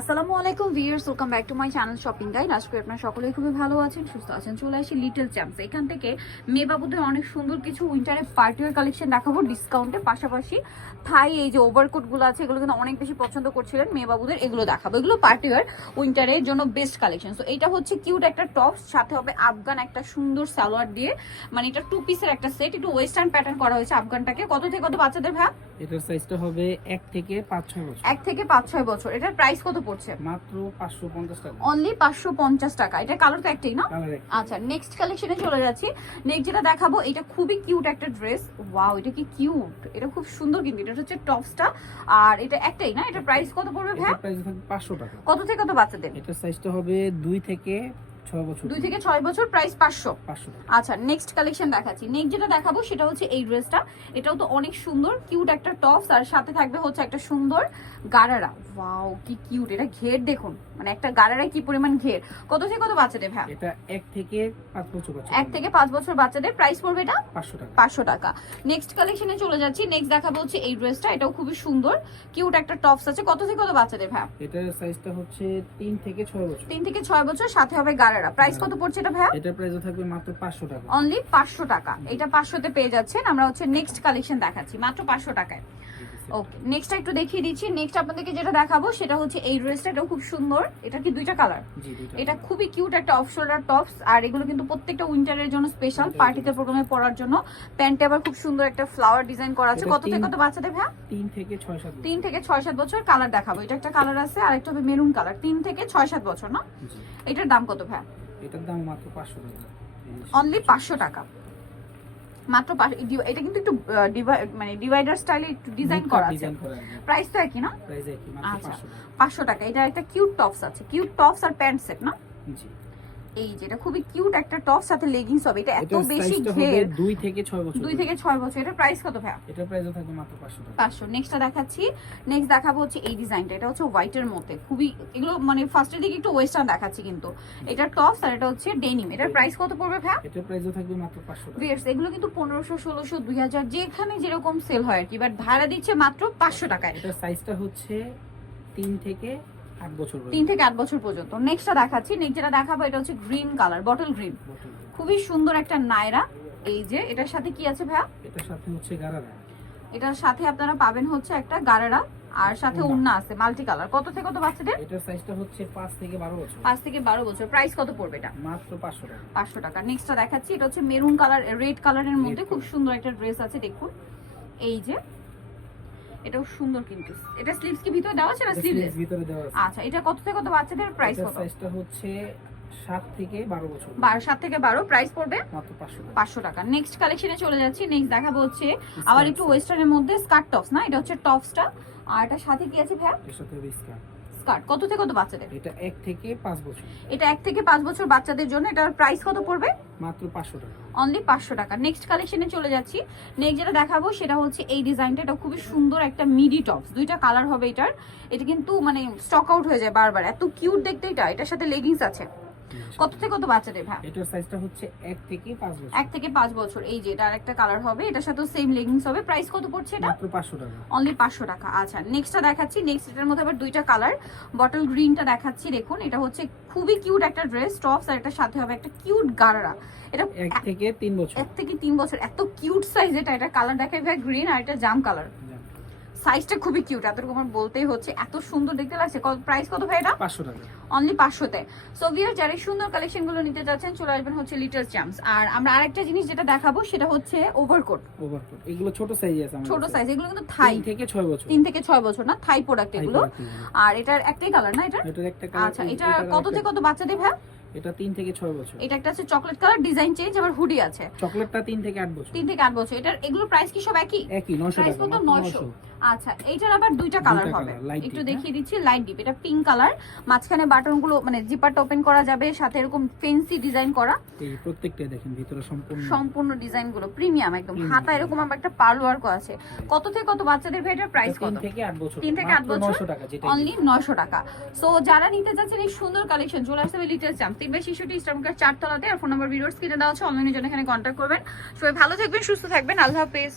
আসসালামু আলাইকুম viewers welcome back to my channel shopping guide. আজকে আপনারা সকলেই খুবই ভালো আছেন সুস্থ আছেন। চলে আসি লিটল চ্যাম্পস এখান থেকে মেয়ে বাবুদের অনেক সুন্দর কিছু উইন্টারে পার্টিওয়ার কালেকশন দেখাবো ডিসকাউন্টে পাশাপাশি থাই এই যে ওভারকোটগুলো আছে এগুলো কিন্তু অনেক বেশি পছন্দ করছিলেন মেয়ে বাবুদের এগুলো দেখাবো। এগুলো পার্টিওয়ার উইন্টারের জন্য বেস্ট কালেকশন তো এটা হচ্ছে কিউট একটা টপ সাথে হবে আফগান একটা সুন্দর সালোয়ার দিয়ে। মানে এটা টু পিসের একটা সেট একটু ওয়েস্টার্ন প্যাটার্ন করা হয়েছে আফগানটাকে। কত থেকে কত বাচ্চাদের ভাব? এটার সাইজটা হবে এক থেকে পাঁচ ছয় বছর। এক থেকে পাঁচ ছয় বছর। এটার প্রাইস কত পড়ছে? মাত্র পাঁচশো পঞ্চাশ টাকা। অনলি পাঁচশো পঞ্চাশ টাকা। এটা কালার তো একটাই না? আচ্ছা নেক্সট কালেকশনে চলে যাচ্ছি। নেক্সট যেটা দেখাবো এটা খুবই কিউট একটা ড্রেস ওয়াও এটা কি কিউট এটা খুব সুন্দর কিন্তু এটা হচ্ছে টপসটা আর এটা একটাই না? এটা প্রাইস কত পড়বে ভাই প্রাইস থাকবে পাঁচশো টাকা। কত থেকে কত বাচ্চাদের? এটা সাইজটা হবে দুই থেকে ছয় বছর দুই থেকে ছয় বছর প্রাইস পাঁচশো। পাঁচশো টাকা। আচ্ছা নেক্সট কালেকশন দেখাচ্ছি। নেক্সট যেটা দেখাবো সেটা হচ্ছে এই ড্রেসটা এটাও তো অনেক সুন্দর কিউট একটা টপস আর সাথে থাকবে হচ্ছে একটা সুন্দর গারারা। ওয়াও কি কিউট এটা ঘের দেখুন। মানে একটা গারারায় কি পরিমাণ ঘের? কত থেকে কত বাচ্চাদের ভাই এটা এক থেকে পাঁচ বছর বাচ্চা এক থেকে পাঁচ বছর বাচ্চাদের প্রাইস পড়বে এটা? পাঁচশো টাকা। পাঁচশো টাকা। নেক্সট কালেকশনে চলে যাচ্ছি। নেক্সট দেখাবো হচ্ছে এই ড্রেসটা এটাও খুবই সুন্দর। কিউট একটা টপস আছে। কত থেকে কত বাচ্চাদের ভাই এটার সাইজটা হচ্ছে তিন থেকে ছয় বছর। তিন থেকে ছয় বছর সাথে হবে গারারা। প্রাইস কত পড়ছে এটা ভাইয়া? এটা প্রাইস থাকবে মাত্র পাঁচশো টাকা। অনলি পাঁচশো টাকা। এটা পাঁচশোতে পেয়ে যাচ্ছেন। আমরা হচ্ছে নেক্সট কালেকশন দেখাচ্ছি। মাত্র পাঁচশো টাকায়। ওকে নেক্সট একটু দেখিয়ে দিচ্ছি। নেক্সট আপনাদেরকে যেটা দেখাবো সেটা হচ্ছে এই ড্রেসটা এটাও খুব সুন্দর। এটা কি দুইটা কালার এটা খুবই কিউট একটা অফ শোল্ডার টপস আর এগুলো কিন্তু প্রত্যেকটা উইন্টারের জন্য স্পেশাল পার্টিতে প্রোগ্রামে পরার জন্য। প্যান্টে আবার খুব সুন্দর একটা ফ্লাওয়ার ডিজাইন করা আছে। কত থেকে কত বাচ্চাদের ভাই তিন থেকে ছয় সাত তিন থেকে ছয় সাত বছর কালার দেখাবো। এটা একটা কালার আছে আর একটা হবে মেরুন কালার তিন থেকে ছয় সাত বছর না? এটার দাম কত ভাই এটার দাম মাত্র পাঁচশো টাকা। অনলি পাঁচশো টাকা। মাত্র এটা কিন্তু একটু মানে ডিভাইডার স্টাইলে একটু ডিজাইন করা আছে। প্রাইস তো একই না আচ্ছা। পাঁচশো টাকা। পাঁচশো টাকা। এটা একটা কিউট টপস আছে। কিউট টপস আর প্যান্ট সেট না জি। এই যে এটা খুবই কিউট একটা টপ সাথে লেগিংস হবে। এটা এত বেশি ঘের। দুই থেকে ছয় বছর দুই থেকে ছয় বছর। এটা প্রাইস কত ভাইয়া? এটার প্রাইস থাকবে মাত্র পাঁচশো টাকা। পাঁচশো। নেক্সটটা দেখাচ্ছি। নেক্সট দেখাবো হচ্ছে এই ডিজাইনটা এটা হচ্ছে হোয়াইটের মধ্যে। খুবই এগুলো মানে ফার্স্টের দিকে একটু ওয়েস্টার্ন দেখাচ্ছি কিন্তু। এটা টপস আর এটা হচ্ছে ডেনিম এটার প্রাইস কত পড়বে ভাইয়া? এটার প্রাইসও থাকবে মাত্র পাঁচশো টাকা। ভিয়ার্স এগুলো কিন্তু পনেরোশো ষোলোশো দুই হাজার যেখানে যেরকম সেল হয় আর কি। বাট ভাড়া দিচ্ছে মাত্র পাঁচশো টাকায়। এটার সাইজটা হচ্ছে তিন থেকে। তিন থেকে আট বছর পর্যন্ত। নেক্সটটা দেখাচ্ছি। নেক্সট যেটা দেখাবো এটা হচ্ছে গ্রিন কালার বটল গ্রিন খুবই সুন্দর একটা নায়রা। এই যে এটার সাথে কি আছে ভাইয়া? এটার সাথে হচ্ছে গারারা। এটার সাথে আপনারা পাবেন হচ্ছে একটা গারারা আর সাথে। উন্না। আছে মাল্টি কালার কত থেকে কত বাচ্চাদের? এটার সাইজটা হচ্ছে পাঁচ থেকে বারো বছর। পাঁচ থেকে বারো বছর। প্রাইস কত পড়বে এটা? মাত্র পাঁচশো টাকা। পাঁচশো টাকা। নেক্সটটা দেখাচ্ছি। এটা হচ্ছে মেরুন কালার রেড কালারের মধ্যে খুব সুন্দর একটা ড্রেস আছে দেখুন। এই যে এটাও সুন্দর কিন্তু। এটা স্লিভস কি ভিতরে দেওয়া আছে না স্লিভলেস ভিতরে দেওয়া আছে। আচ্ছা এটা কত থেকে কত বাচ্চাদের প্রাইস কত? প্রাইসটা হচ্ছে সাত থেকে বারো বছর। বারো সাত থেকে বারো প্রাইস পড়বে মাত্র টাকা। নেক্সট কালেকশনে চলে যাচ্ছি। নেক্সট দেখাবো হচ্ছে আবার একটু ওয়েস্টার্নের মধ্যে স্কার্ট টপস না? এটা হচ্ছে টপসটা আর এটা সাথে কি আছে ভাইয়া? এর সাথে স্কার্ট স্কার্ট? কত থেকে কত বাচ্চাদের? এটা এক থেকে পাঁচ বছর। এটা এক থেকে পাঁচ বছর বাচ্চাদের জন্য। এটার প্রাইস কত পড়বে? মাত্র পাঁচশো টাকা। অনলি পাঁচশো টাকা। নেক্সট কালেকশনে চলে যাচ্ছি। নেক্সট যেটা দেখাবো সেটা হচ্ছে এই ডিজাইনটা এটা খুবই সুন্দর একটা মিডি টপস দুইটা কালার হবে এটার। এটা কিন্তু মানে স্টক আউট হয়ে যায় বারবার। এত কিউট দেখতে এটা। এটার সাথে লেগিংস আছে। কত থেকে কত বাচ্চাদের ভাই? এটার সাইজটা হচ্ছে এক থেকে পাঁচ বছর। এক থেকে পাঁচ বছর। এই যে এটা একটা কালার হবে এটার সাথেও সেম লেগিংস হবে। প্রাইস কত পড়ছে এটা? মাত্র পাঁচশো টাকা। অনলি পাঁচশো টাকা। আচ্ছা নেক্সটটা দেখাচ্ছি। নেক্সট এটার মধ্যে আবার দুইটা কালার বটল গ্রিনটা দেখাচ্ছি দেখুন। এটা হচ্ছে খুবই কিউট একটা ড্রেস টপস আর এটার সাথে হবে একটা কিউট গারারা এটা এক থেকে তিন বছর। এক থেকে তিন বছর। এত কিউট সাইজ এটা এটা কালার দেখাই ভাই গ্রিন আর এটা জাম কালার সাইজটা খুবই কিউট এতটুকু আমার বলতেই হচ্ছে। এত সুন্দর দেখতে লাগছে। প্রাইস কত ভাই এটা? পাঁচশো টাকা। অনলি পাঁচশোতে। সো ভিয়ার যারা সুন্দর কালেকশনগুলো নিতে যাচ্ছেন চলে আসবেন হচ্ছে লিটল চ্যাম্পস আর আমরা আরেকটা জিনিস যেটা দেখাবো সেটা হচ্ছে ওভারকোট ওভারকোট এগুলো ছোট সাইজ আছে আমাদের ছোট সাইজ এগুলো কিন্তু থাই থেকে ছয় বছর। তিন থেকে ছয় বছর না থাই প্রোডাক্ট এগুলো। এগুলো। আর এটার একটাই কালার না এটা? এটার একটা কালার আচ্ছা এটা কত থেকে কত বাচ্চাদের ভাই এটা তিন থেকে ছয় বছর। এটা একটা আছে চকলেট কালার ডিজাইন চেঞ্জ আবার হুডি আছে। চকলেটটা তিন থেকে আট বছর। তিন থেকে আট বছর। এটার এগুলো প্রাইস কি সব একই? একই নশো প্রাইস টাকা কত? 900 আচ্ছা এইটার আবার দুইটা কালার হবে। একটু দেখিয়ে দিচ্ছি লাইট ডিপ এটা পিঙ্ক কালার মাঝখানে বাটনগুলো মানে জিপারটা ওপেন করা যাবে সাথে এরকম ফেন্সি ডিজাইন করা। এই প্রত্যেকটা দেখেন ভিতরে সম্পূর্ণ। সম্পূর্ণ ডিজাইনগুলো প্রিমিয়াম একদম হাতা এরকম আবার একটা পার্ল ওয়ার্ক আছে। কত থেকে কত বাচ্চাদের ভাই এটার প্রাইস কত? থেকে আট বছর তিন থেকে আট মাত্র বছর? 900 টাকা যেটা অনলি নয়শো টাকা। সো যারা নিতে যাচ্ছেন এই সুন্দর কালেকশন চলে আসতে হবে লিটল চ্যাম্প তিনবার শিশুটি ইস্টার্নকার চারতলাতে আর ফোন নাম্বার ভিডিওস কিনে দেওয়া হচ্ছে অনলাইনের জন্য এখানে কন্ট্যাক্ট করবেন। সবাই ভালো থাকবেন, সুস্থ থাকবেন। আল্লাহ হাফেজ।